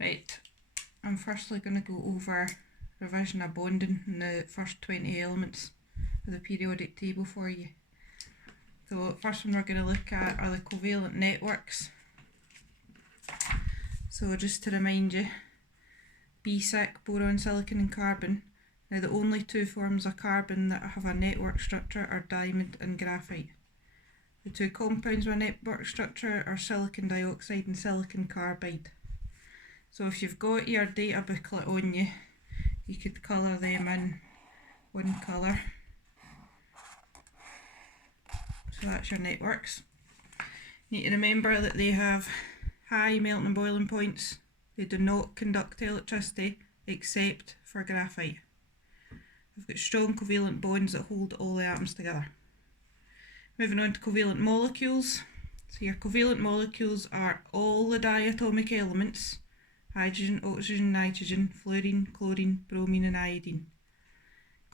Right, I'm firstly going to go over revision of bonding in the first 20 elements of the periodic table for you. So first one we're going to look at are the covalent networks. So just to remind you, BSiC, boron, silicon and carbon. Now the only two forms of carbon that have a network structure are diamond and graphite. The two compounds with a network structure are silicon dioxide and silicon carbide. So if you've got your data booklet on you, you could colour them in one colour. So that's your networks. You need to remember that they have high melting and boiling points. They do not conduct electricity except for graphite. They've got strong covalent bonds that hold all the atoms together. Moving on to covalent molecules. So your covalent molecules are all the diatomic elements: hydrogen, oxygen, nitrogen, fluorine, chlorine, bromine and iodine.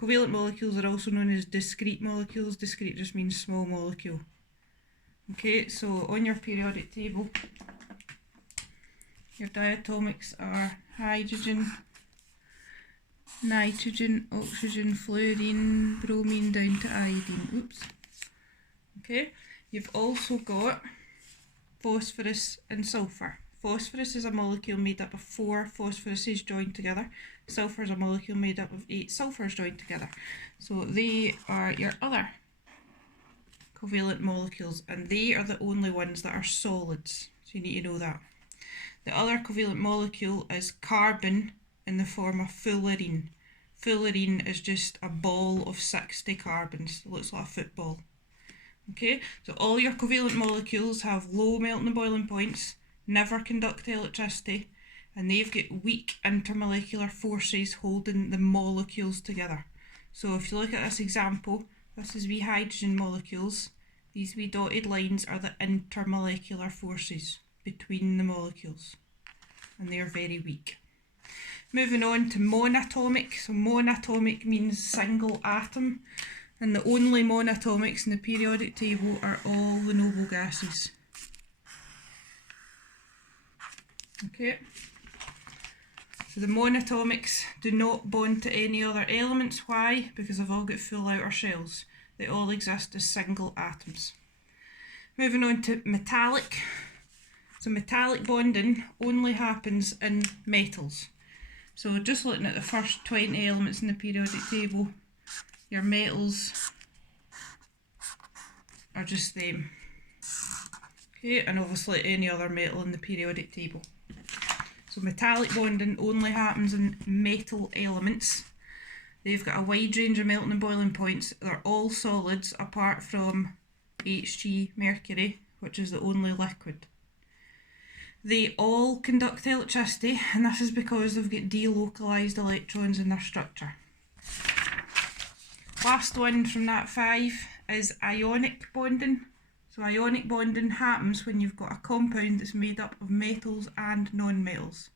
Covalent molecules are also known as discrete molecules. Discrete just means small molecule. Okay, so on your periodic table, your diatomics are hydrogen, nitrogen, oxygen, fluorine, bromine down to iodine. Oops. Okay, you've also got phosphorus and sulphur. Phosphorus is a molecule made up of 4 phosphoruses joined together. Sulphur is a molecule made up of 8 sulphurs joined together. So they are your other covalent molecules, and they are the only ones that are solids. So you need to know that. The other covalent molecule is carbon in the form of fullerene. Fullerene is just a ball of 60 carbons. It looks like a football. Okay, so all your covalent molecules have low melting and boiling points, never conduct electricity, and they've got weak intermolecular forces holding the molecules together. So if you look at this example, this is wee hydrogen molecules. These wee dotted lines are the intermolecular forces between the molecules, and they're very weak. Moving on to monatomic. So monatomic means single atom, and the only monatomics in the periodic table are all the noble gases. Okay, so the monatomics do not bond to any other elements. Why? Because they've all got full outer shells. They all exist as single atoms. Moving on to metallic. So metallic bonding only happens in metals. So just looking at the first 20 elements in the periodic table, your metals are just them. Okay, and obviously any other metal in the periodic table. So metallic bonding only happens in metal elements. They've got a wide range of melting and boiling points. They're all solids apart from Hg, mercury, which is the only liquid. They all conduct electricity, and this is because they've got delocalised electrons in their structure. Last one from that 5 is ionic bonding. So ionic bonding happens when you've got a compound that's made up of metals and non-metals.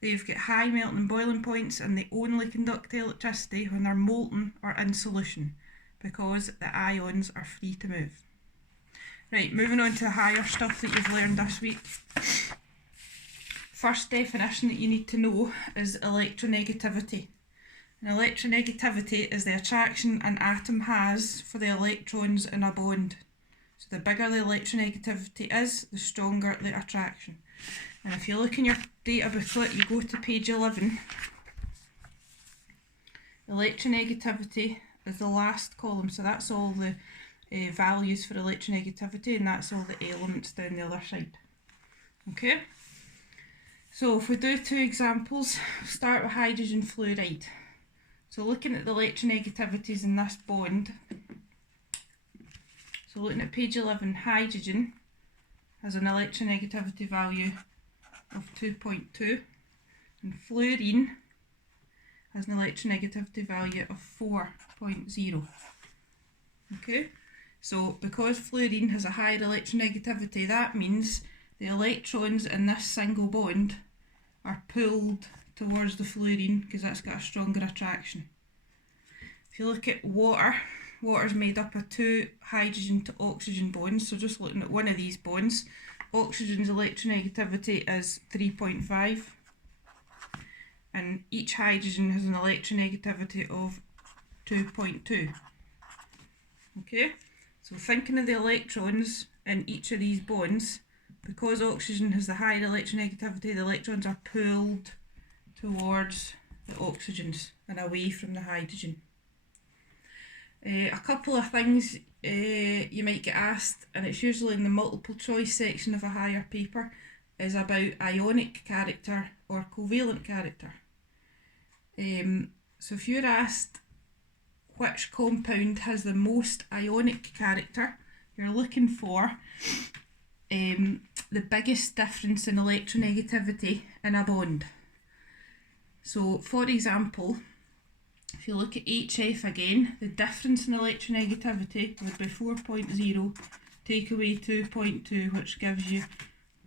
They've got high melting and boiling points, and they only conduct electricity when they're molten or in solution, because the ions are free to move. Right, moving on to the higher stuff that you've learned this week. First definition that you need to know is electronegativity. And electronegativity is the attraction an atom has for the electrons in a bond. So the bigger the electronegativity is, the stronger the attraction. And if you look in your data booklet, you go to page 11. Electronegativity is the last column, so that's all the values for electronegativity, and that's all the elements down the other side. Okay, so if we do 2 examples, we'll start with hydrogen fluoride. So looking at the electronegativities in this bond, so looking at page 11, hydrogen has an electronegativity value of 2.2, and fluorine has an electronegativity value of 4.0. Okay, so because fluorine has a higher electronegativity, that means the electrons in this single bond are pulled towards the fluorine because that's got a stronger attraction. If you look at water, water is made up of 2 hydrogen to oxygen bonds. So just looking at one of these bonds, oxygen's electronegativity is 3.5 and each hydrogen has an electronegativity of 2.2. Okay, so thinking of the electrons in each of these bonds, because oxygen has the higher electronegativity, the electrons are pulled towards the oxygens and away from the hydrogen. A couple of things you might get asked, and it's usually in the multiple choice section of a higher paper, is about ionic character or covalent character. So if you're asked which compound has the most ionic character, you're looking for the biggest difference in electronegativity in a bond. So for example, if you look at HF again, the difference in electronegativity would be 4.0 take away 2.2, which gives you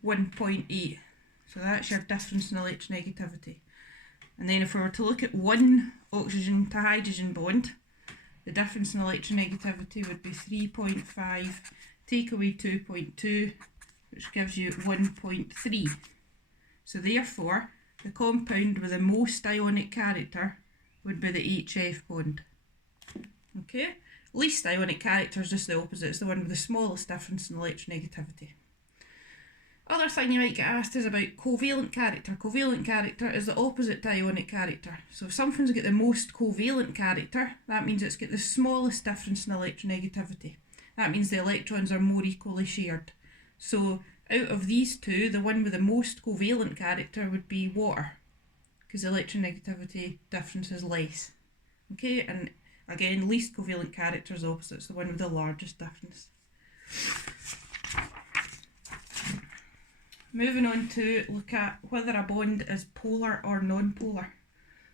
1.8. So that's your difference in electronegativity. And then if we were to look at one oxygen to hydrogen bond, the difference in electronegativity would be 3.5 take away 2.2, which gives you 1.3. So therefore, the compound with the most ionic character would be the HF bond. Okay, least ionic character is just the opposite, it's the one with the smallest difference in electronegativity. Other thing you might get asked is about covalent character. Covalent character is the opposite to ionic character. So if something's got the most covalent character, that means it's got the smallest difference in electronegativity. That means the electrons are more equally shared. So out of these two, the one with the most covalent character would be water, because the electronegativity difference is less. Okay, and again, least covalent character is opposite, it's the one with the largest difference. Moving on to look at whether a bond is polar or non-polar.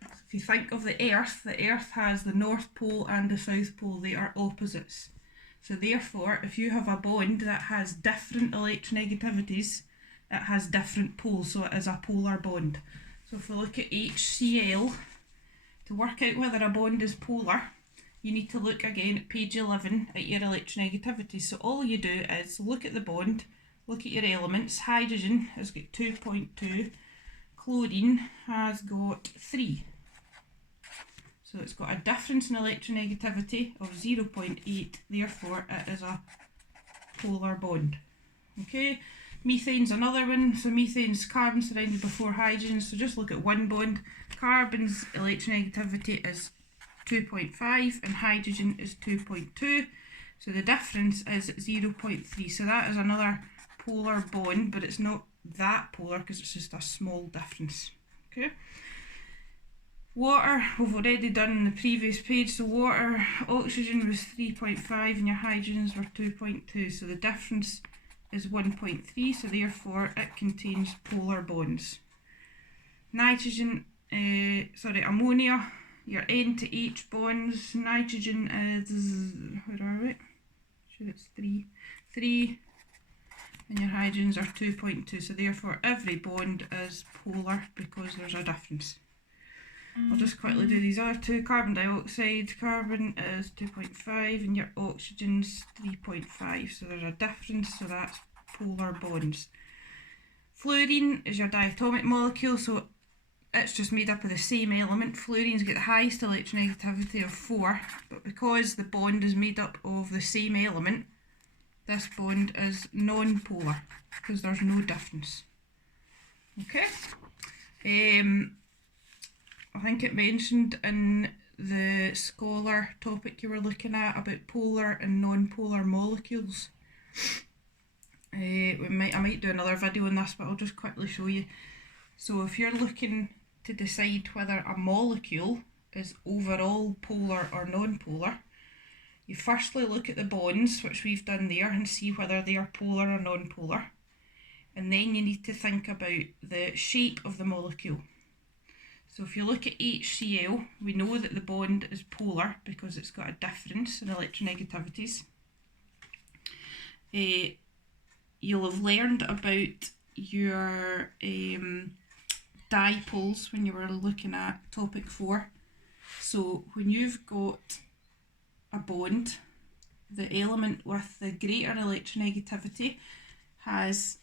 So if you think of the Earth has the North Pole and the South Pole, they are opposites. So therefore, if you have a bond that has different electronegativities, it has different poles, so it is a polar bond. So if we look at HCl, to work out whether a bond is polar, you need to look again at page 11 at your electronegativity. So all you do is look at the bond, look at your elements. Hydrogen has got 2.2, chlorine has got 3. So it's got a difference in electronegativity of 0.8, therefore it is a polar bond. Okay, methane's another one. So methane's carbon surrounded by 4 hydrogens, so just look at one bond. Carbon's electronegativity is 2.5 and hydrogen is 2.2, so the difference is 0.3. So that is another polar bond, but it's not that polar because it's just a small difference. Okay. Water, we've already done in the previous page. So water, oxygen was 3.5 and your hydrogens were 2.2, so the difference is 1.3, so therefore it contains polar bonds. Nitrogen, ammonia, your N to H bonds, nitrogen is, where are we? Sure it's 3, and your hydrogens are 2.2, so therefore every bond is polar because there's a difference. I'll just quickly do these other two. Carbon dioxide, carbon is 2.5 and your oxygen's 3.5, so there's a difference, so that's polar bonds. Fluorine is your diatomic molecule, so it's just made up of the same element. Fluorine's got the highest electronegativity of 4, but because the bond is made up of the same element, this bond is non-polar because there's no difference. Okay. I think it mentioned in the Scholar topic you were looking at about polar and non-polar molecules. I might do another video on this, but I'll just quickly show you. So if you're looking to decide whether a molecule is overall polar or non-polar, you firstly look at the bonds, which we've done there, and see whether they are polar or non-polar. And then you need to think about the shape of the molecule. So if you look at HCl, we know that the bond is polar because it's got a difference in electronegativities. You'll have learned about your dipoles when you were looking at topic 4. So when you've got a bond, the element with the greater electronegativity has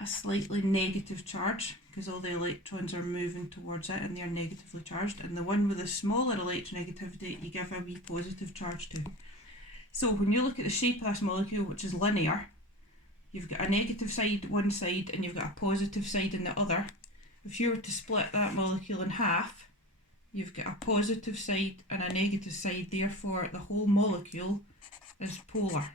a slightly negative charge because all the electrons are moving towards it and they're negatively charged, and the one with a smaller electronegativity you give a wee positive charge to. So when you look at the shape of this molecule, which is linear, you've got a negative side one side and you've got a positive side in the other. If you were to split that molecule in half, you've got a positive side and a negative side, therefore the whole molecule is polar.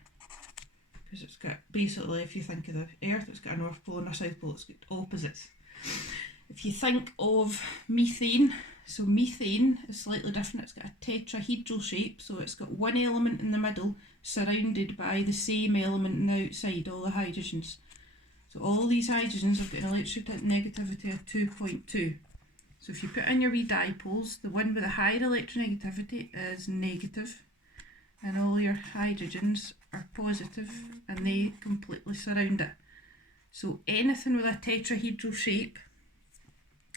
Because it's got, basically, if you think of the Earth, it's got a North Pole and a South Pole, it's got opposites. If you think of methane, so methane is slightly different. It's got a tetrahedral shape, so it's got one element in the middle surrounded by the same element on the outside, all the hydrogens. So all these hydrogens have got an electronegativity of 2.2. So if you put in your wee dipoles, the one with a higher electronegativity is negative, and all your hydrogens are positive, and they completely surround it. So anything with a tetrahedral shape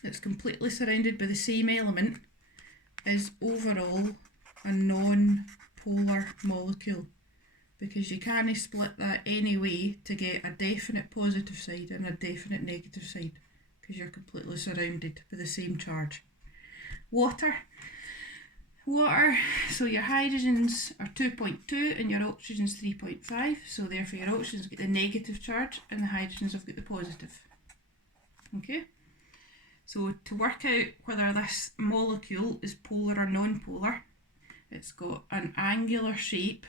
that's completely surrounded by the same element is overall a non-polar molecule, because you can't split that anyway to get a definite positive side and a definite negative side, because you're completely surrounded by the same charge. Water, so your hydrogens are 2.2 and your oxygens 3.5, so therefore your oxygens get the negative charge and the hydrogens have got the positive. Okay, so to work out whether this molecule is polar or non-polar, it's got an angular shape,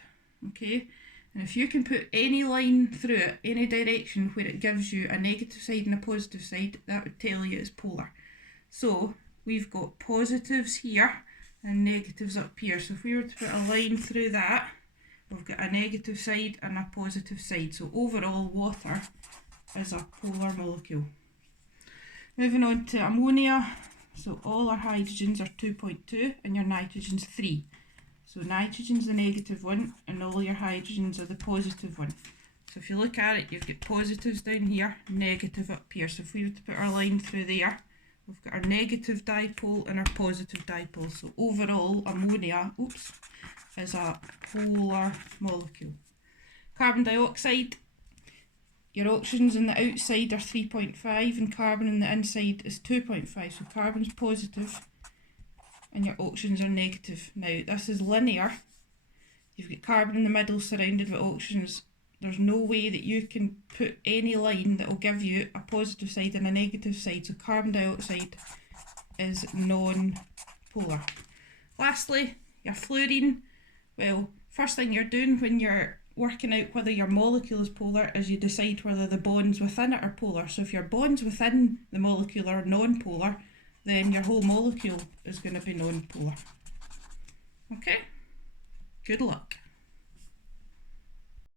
okay, and if you can put any line through it, any direction where it gives you a negative side and a positive side, that would tell you it's polar. So we've got positives here and negatives up here. So if we were to put a line through that, we've got a negative side and a positive side. So overall, water is a polar molecule. Moving on to ammonia. So all our hydrogens are 2.2 and your nitrogen's 3. So nitrogen's the negative one and all your hydrogens are the positive one. So if you look at it, you've got positives down here, negative up here. So if we were to put our line through there, we've got our negative dipole and our positive dipole. So overall, ammonia, is a polar molecule. Carbon dioxide, your oxygens on the outside are 3.5 and carbon on the inside is 2.5. So carbon's positive and your oxygens are negative. Now this is linear. You've got carbon in the middle surrounded with oxygens. There's no way that you can put any line that will give you a positive side and a negative side. So carbon dioxide is non-polar. Lastly, your fluorine. Well, first thing you're doing when you're working out whether your molecule is polar is you decide whether the bonds within it are polar. So if your bonds within the molecule are non-polar, then your whole molecule is going to be non-polar. Okay? Good luck.